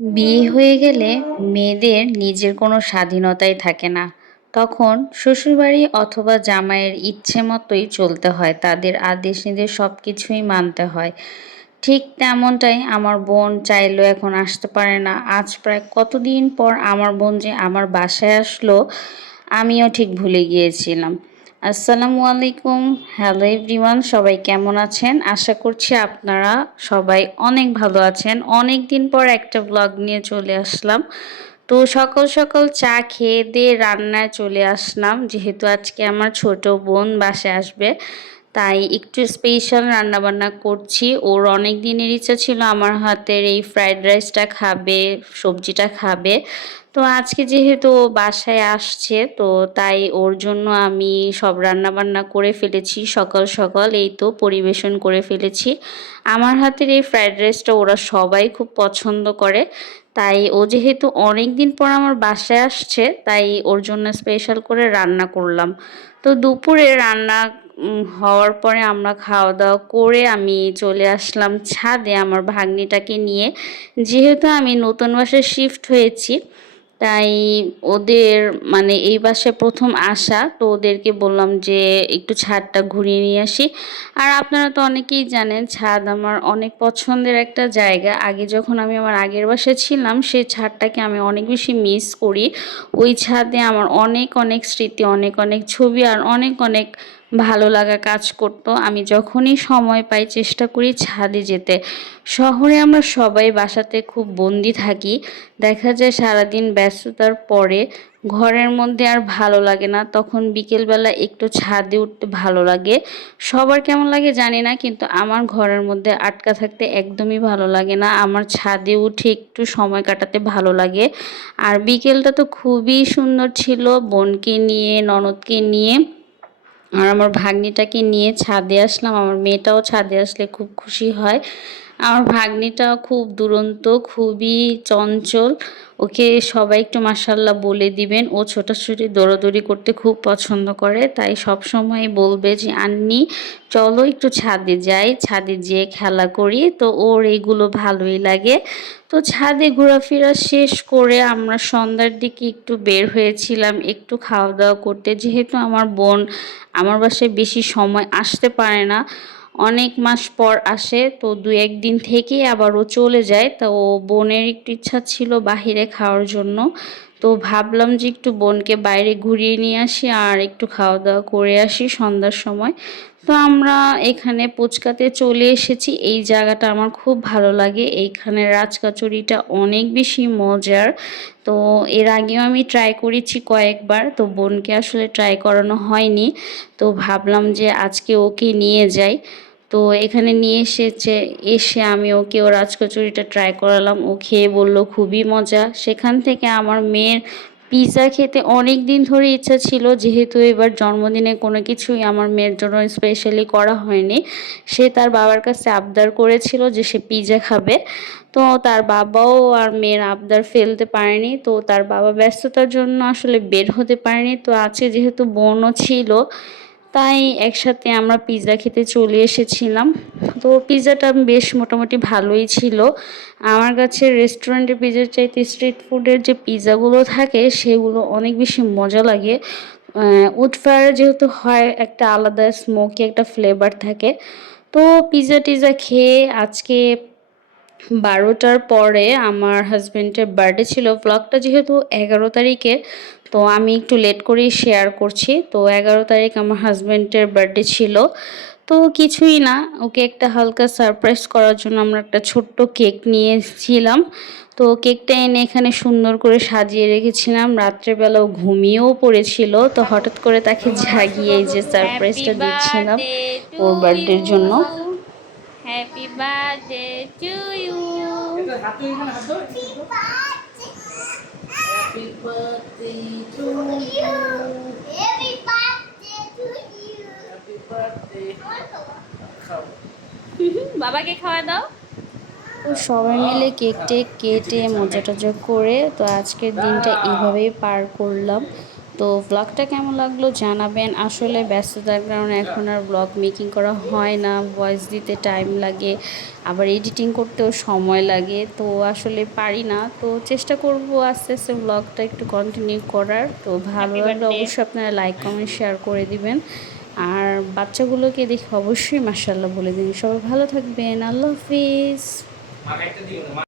বিয়ে হয়ে গেলে মেয়েদের নিজের কোনো স্বাধীনতাই থাকে না। তখন শ্বশুরবাড়ি অথবা জামাইয়ের ইচ্ছে মতোই চলতে হয়, তাদের আদেশ নির্দেশ সব কিছুই মানতে হয়। ঠিক তেমনটাই আমার বোন চাইলেও এখন আসতে পারে না। আজ প্রায় কতদিন পর আমার বোন যে আমার বাসায় আসলো, আমিও ঠিক ভুলে গিয়েছিলাম। আসসালামু আলাইকুম। হ্যালো এভরিওয়ান, সবাই কেমন আছেন? আশা করছি আপনারা সবাই অনেক ভালো আছেন। অনেক দিন পর একটা ব্লগ নিয়ে চলে আসলাম। তো সকাল সকাল চা খেয়ে দিয়ে রান্নায় চলে আসলাম, যেহেতু আজকে আমার ছোট বোন বাসায় আসবে। তাই একটু স্পেশাল রান্নাবান্না করছি। ওর অনেক দিনের ইচ্ছা ছিল আমার হাতের এই ফ্রাইড রাইসটা খাবে, সবজিটা খাবে। তো আজকে যেহেতু ও বাসায় আসছে, তো তাই ওর জন্য আমি সব রান্নাবান্না করে ফেলেছি সকাল সকাল, এই তো পরিবেশন করে ফেলেছি। আমার হাতের এই ফ্রাইড রাইসটা ওরা সবাই খুব পছন্দ করে। তাই ও যেহেতু অনেক দিন পর আমার বাসায় আসছে, তাই ওর জন্য স্পেশাল করে রান্না করলাম। তো দুপুরে রান্না হওয়ার পরে আমরা খাওয়া দাওয়া করে আমি চলে আসলাম ছাদে আমার ভাগ্নিটাকে নিয়ে। যেহেতু আমি নতুন বাসায় শিফট হয়েছি, তাই ওদের মানে এই বাসায় প্রথম আসা, তো ওদেরকে বললাম যে একটু ছাদটা ঘুরিয়ে নিয়ে আসি। আর আপনারা তো অনেকেই জানেন ছাদ আমার অনেক পছন্দের একটা জায়গা। আগে যখন আমি আমার আগের বাসায় ছিলাম, সেই ছাদটাকে আমি অনেক বেশি মিস করি। ওই ছাদে আমার অনেক অনেক স্মৃতি, অনেক অনেক ছবি আর অনেক অনেক ভালো লাগা কাজ করতো। আমি যখনই সময় পাই চেষ্টা করি ছাদে যেতে। শহরে আমরা সবাই বাসাতে খুব বন্দি থাকি, দেখা যায় সারাদিন ব্যস্ততার পরে ঘরের মধ্যে আর ভালো লাগে না, তখন বিকেলবেলা একটু ছাদে উঠতে ভালো লাগে। সবার কেমন লাগে জানি না, কিন্তু আমার ঘরের মধ্যে আটকা থাকতে একদমই ভালো লাগে না। আমার ছাদে উঠে একটু সময় কাটাতে ভালো লাগে। আর বিকেলটা তো খুবই সুন্দর ছিল, বোনকে নিয়ে ননদকে নিয়ে আর আমার ভাগ্নিটাকে নিয়ে ছাদে আসলাম। আমার মেয়েটাও ছাদে আসলে খুব খুশি হয়। আমার ভাগ্নিটা খুব দুরন্ত, খুবই চঞ্চল। ওকে সবাই একটু মাশাল্লাহ বলে দিবেন। ও ছোটাছুটি দৌড়াদৌড়ি করতে খুব পছন্দ করে, তাই সব সময় বলবে যে আন্নি চলো একটু ছাদে যাই, ছাদে যেয়ে খেলা করি। তো ওর এইগুলো ভালোই লাগে। তো ছাদে ঘোরাফেরা শেষ করে আমরা সন্ধ্যার দিকে একটু বের হয়েছিলাম একটু খাওয়া দাওয়া করতে, যেহেতু আমার বোন আমার বাসায় বেশি সময় আসতে পারে না, অনেক মাস পর আসে। তো দু একদিন থেকেই আবার ও চলে যায়। তো ও বোনের একটু ইচ্ছা ছিল বাহিরে খাওয়ার জন্য, তো ভাবলাম যে একটু বোনকে বাইরে ঘুরিয়ে নিয়ে আসি আর একটু খাওয়া দাওয়া করে আসি সন্ধ্যার সময়। তো আমরা এখানে পুচকাতে চলে এসেছি। এই জায়গাটা আমার খুব ভালো লাগে, এইখানে রাজকচুরিটা অনেক বেশি মজার। তো এর আগেও আমি ট্রাই করেছি কয়েকবার, তো বোনকে আসলে ট্রাই করানো হয়নি। তো ভাবলাম যে আজকে ওকে নিয়ে যাই। তো এখানে নিয়ে এসেছে, এসে আমি ওকে ও রাজকচুরিটা ট্রাই করালাম। ও খেয়ে বলল খুবই মজা। সেখান থেকে আমার মেয়ের পিৎজা খেতে অনেক দিন ধরে ইচ্ছা ছিল, যেহেতু এবার জন্মদিনে কোনো কিছুই আমার মেয়ের জন্য স্পেশালি করা হয়নি। সে তার বাবার কাছে আবদার করেছিল যে সে পিৎজা খাবে। তো তার বাবাও আর মেয়ের আবদার ফেলতে পারেনি, তো তার বাবা ব্যস্ততার জন্য আসলে বের হতে পারেনি। তো আজকে যেহেতু বোনও ছিল, তাই একসাথে আমরা পিৎজা খেতে চলে এসেছিলাম। তো পিৎজাটা বেশ মোটামুটি ভালোই ছিল। আমার কাছে রেস্টুরেন্টের পিৎজার চাইতে স্ট্রিট ফুডের যে পিৎজাগুলো থাকে সেগুলো অনেক বেশি মজা লাগে। উড ফায়ার যেহেতু হয়, একটা আলাদা স্মোকি একটা ফ্লেভার থাকে। তো পিৎজা টিজা খেয়ে আজকে 12টার পরে আমার হাজবেন্ডের বার্থডে ছিল। ব্লগটা যেহেতু 11 তারিখে, তো আমি একটু লেট করেই শেয়ার করছি। তো 11 তারিখ আমার হাজবেন্ডের বার্থডে ছিল। তো কিছুই না, ওকে একটা হালকা সারপ্রাইজ করার জন্য আমরা একটা ছোট্ট কেক নিয়েছিলাম। তো কেকটা এনে এখানে সুন্দর করে সাজিয়ে রেখেছিলাম। রাত্রেবেলাও ঘুমিয়েও পড়েছিল, তো হঠাৎ করে তাকে জাগিয়ে এই যে হ্যাপি সারপ্রাইজটা দিচ্ছিলাম বার্থডে টু ওর ইউ, বার্থডের জন্য। Happy birthday to you. Happy birthday to you. Happy birthday to you. Happy birthday. খাও। বাবাকে খাওয়া দাও। তো সবাই মিলে কেক টেক কেটে মজা টজা করে তো আজকের দিনটা এভাবেই পার করলাম। তো ব্লগটা কেমন লাগলো জানাবেন। আসলে ব্যস্ততার কারণে এখন আর ব্লগ মেকিং করা হয় না, ভয়েস দিতে টাইম লাগে, আবার এডিটিং করতেও সময় লাগে, তো আসলে পারি না। তো চেষ্টা করব আস্তে আস্তে ব্লগটা একটু কন্টিনিউ করার। তো ভালো হ্যাপি লাগলে বার্থডে। অবশ্যই আপনারা লাইক কমেন্ট শেয়ার করে দিবেন। আর বাচ্চাগুলোকে দেখে অবশ্যই মাশাআল্লাহ বলে দিন। সবাই ভালো থাকবেন, আল্লাহ হাফিজ।